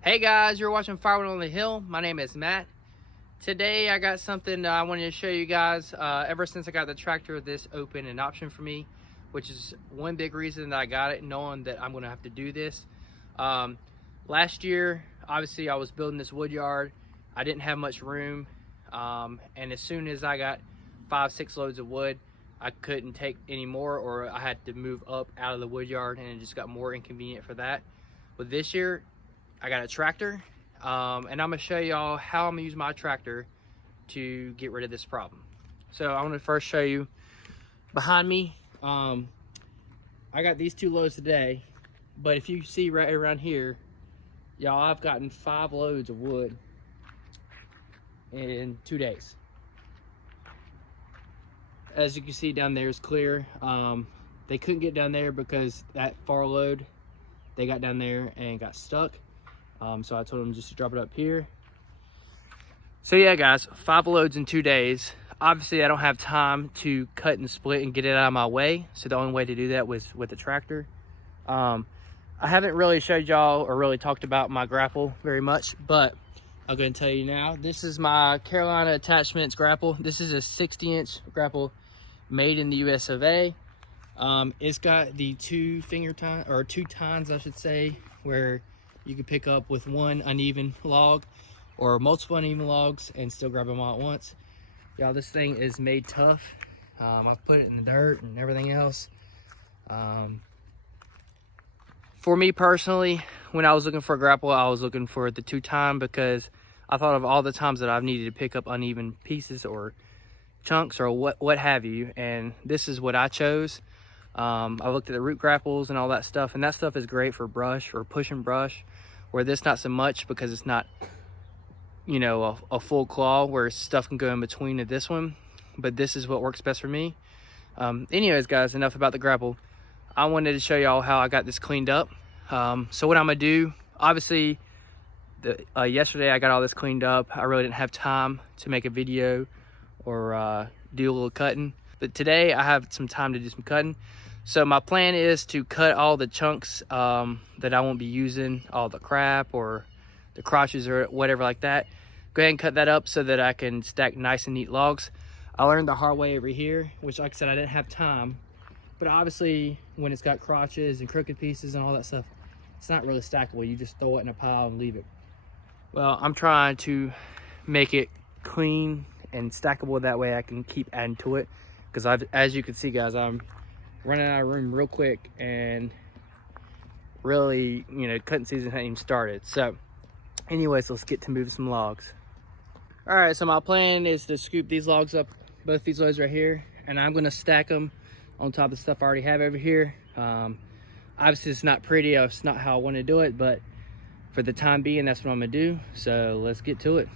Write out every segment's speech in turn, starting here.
Hey guys, you're watching Firewood on the Hill. My name is Matt. Today I got something I wanted to show you guys. Ever since I got the tractor, this opened an option for me, which is one big reason that I got it, knowing that I'm gonna have to do this. Last year, obviously I was building this Woodyard. I didn't have much room, and as soon as I got 5-6 loads of wood, I couldn't take any more, or I had to move up out of the Woodyard, and it just got more inconvenient for that. But this year, I got a tractor, and I'm gonna show y'all how I'm gonna use my tractor to get rid of this problem. So I'm gonna first show you behind me. I got these 2 loads today, but if you see right around here, y'all, I've gotten 5 loads of wood in 2 days. As you can see down there is clear. They couldn't get down there because that far load, they got down there and got stuck. So I told them just to drop it up here. So yeah guys, 5 loads in 2 days. Obviously I don't have time to cut and split and get it out of my way, so the only way to do that was with the tractor. I haven't really showed y'all or really talked about my grapple very much, but I'm going to tell you now. This is my Carolina Attachments grapple. This is a 60-inch grapple made in the US of A. It's got the 2 finger tine, or 2 tines I should say, where you can pick up with one uneven log or multiple uneven logs and still grab them all at once. Y'all, this thing is made tough. I've put it in the dirt and everything else. For me personally, when I was looking for a grapple, I was looking for the 2 tine because I thought of all the times that I've needed to pick up uneven pieces or chunks or what have you, and this is what I chose. I looked at the root grapples and all that stuff, and that stuff is great for brush or pushing brush, where this not so much because it's not, you know, a full claw where stuff can go in between to this one. But this is what works best for me. Anyways guys, enough about the grapple. I wanted to show y'all how I got this cleaned up. So what I'm gonna do, obviously yesterday I got all this cleaned up. I really didn't have time to make a video or do a little cutting, but today I have some time to do some cutting. So my plan is to cut all the chunks that I won't be using, all the crap or the crotches or whatever like that. Go ahead and cut that up so that I can stack nice and neat logs. I learned the hard way over here, which like I said, I didn't have time. But obviously when it's got crotches and crooked pieces and all that stuff, it's not really stackable. You just throw it in a pile and leave it. Well, I'm trying to make it clean and stackable, that way I can keep adding to it. Because as you can see guys, I'm running out of room real quick, and really, you know, cutting season hasn't even started. So anyways, let's get to moving some logs. All right, so my plan is to scoop these logs up, both these loads right here, and I'm gonna stack them on top of the stuff I already have over here. Obviously it's not pretty, it's not how I want to do it, but for the time being, that's what I'm gonna do. So let's get to it.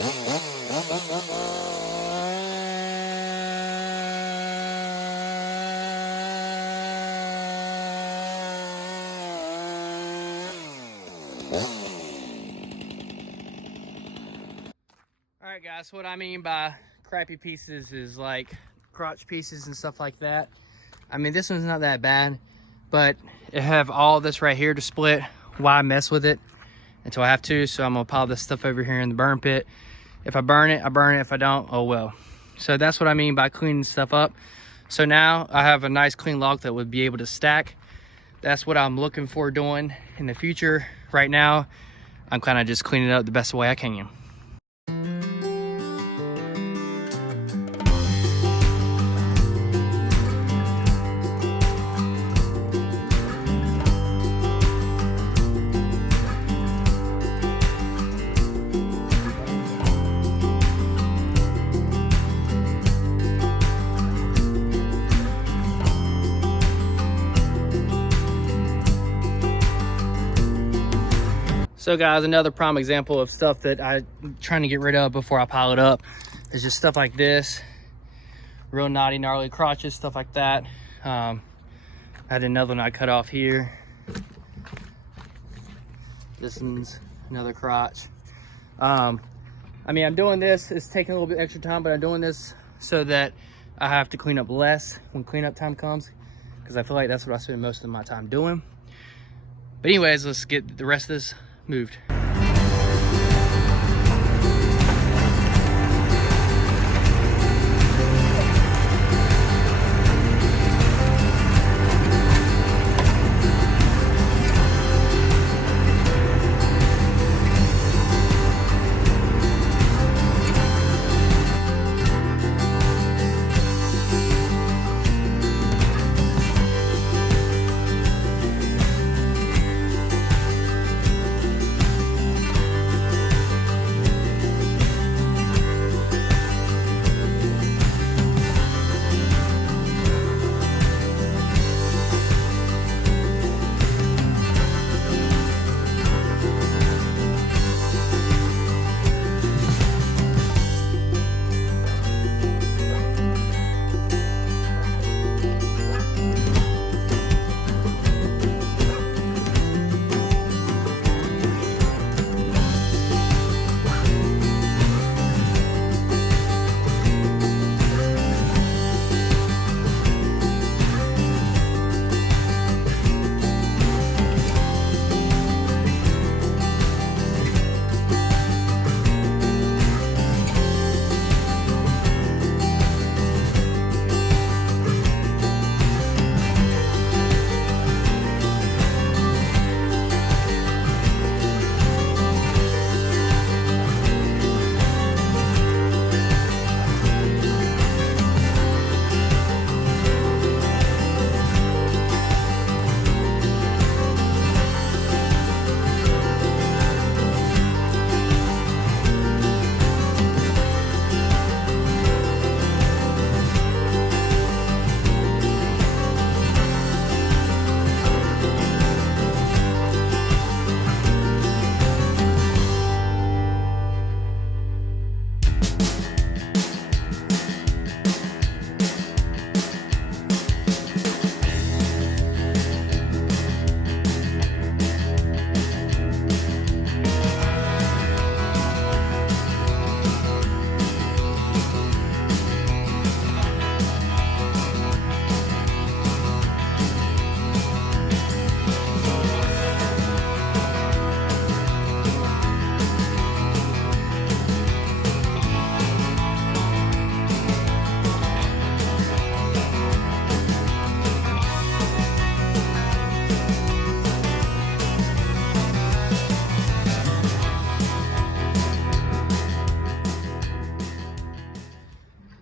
Alright guys, what I mean by crappy pieces is like crotch pieces and stuff like that. I mean, this one's not that bad, but it have all this right here to split. Why mess with it until I have to? So I'm gonna pile this stuff over here in the burn pit. If I burn it, I burn it. If I don't, oh well. So that's what I mean by cleaning stuff up. So now I have a nice clean log that would be able to stack. That's what I'm looking for doing in the future. Right now, I'm kind of just cleaning it up the best way I can. So guys, another prime example of stuff that I'm trying to get rid of before I pile it up is just stuff like this. Real knotty, gnarly crotches, stuff like that. I had another one I cut off here. This one's another crotch. I mean, I'm doing this, it's taking a little bit extra time, but I'm doing this so that I have to clean up less when cleanup time comes, because I feel like that's what I spend most of my time doing. But anyways, let's get the rest of this moved.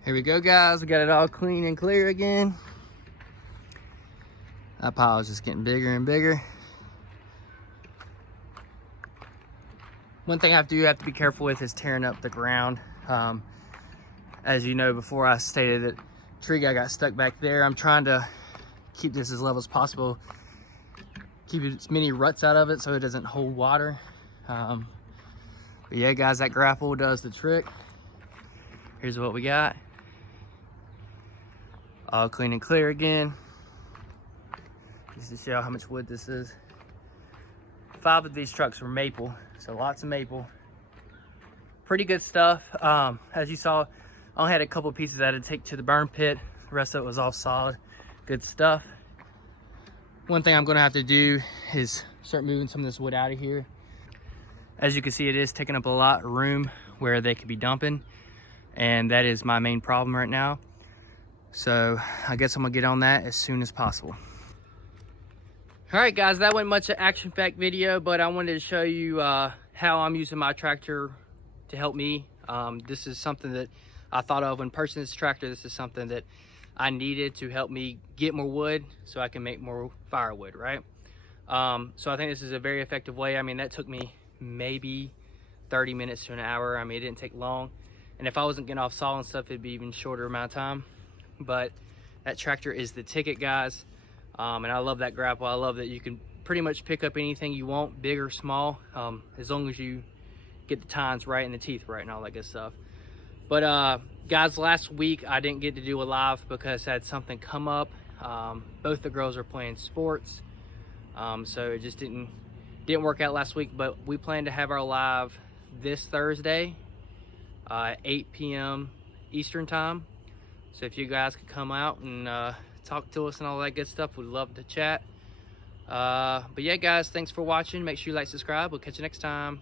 Here we go, guys. We got it all clean and clear again. That pile is just getting bigger and bigger. One thing I have to be careful with is tearing up the ground. As you know, before I stated that tree guy got stuck back there. I'm trying to keep this as level as possible. Keep as many ruts out of it so it doesn't hold water. But yeah, guys, that grapple does the trick. Here's what we got. All clean and clear again. Just to show how much wood this is. 5 of these trucks were maple, so lots of maple. Pretty good stuff. As you saw, I only had a couple pieces that I had to take to the burn pit. The rest of it was all solid, good stuff. One thing I'm gonna have to do is start moving some of this wood out of here. As you can see, it is taking up a lot of room where they could be dumping, and that is my main problem right now. So I guess I'm gonna get on that as soon as possible. All right, guys, that wasn't much an action-packed video, but I wanted to show you how I'm using my tractor to help me. This is something that I thought of when purchasing this tractor. This is something that I needed to help me get more wood so I can make more firewood, right? So I think this is a very effective way. I mean, that took me maybe 30 minutes to an hour. I mean, it didn't take long. And if I wasn't getting off saw and stuff, it'd be even shorter amount of time. But that tractor is the ticket, guys. And I love that grapple. I love that you can pretty much pick up anything you want, big or small, as long as you get the tines right and the teeth right and all that good stuff. But guys, last week I didn't get to do a live because I had something come up. Both the girls are playing sports, so it just didn't work out last week. But we plan to have our live this Thursday, 8 p.m. Eastern time. So if you guys could come out and talk to us and all that good stuff, we'd love to chat. But yeah, guys, thanks for watching. Make sure you like, subscribe. We'll catch you next time.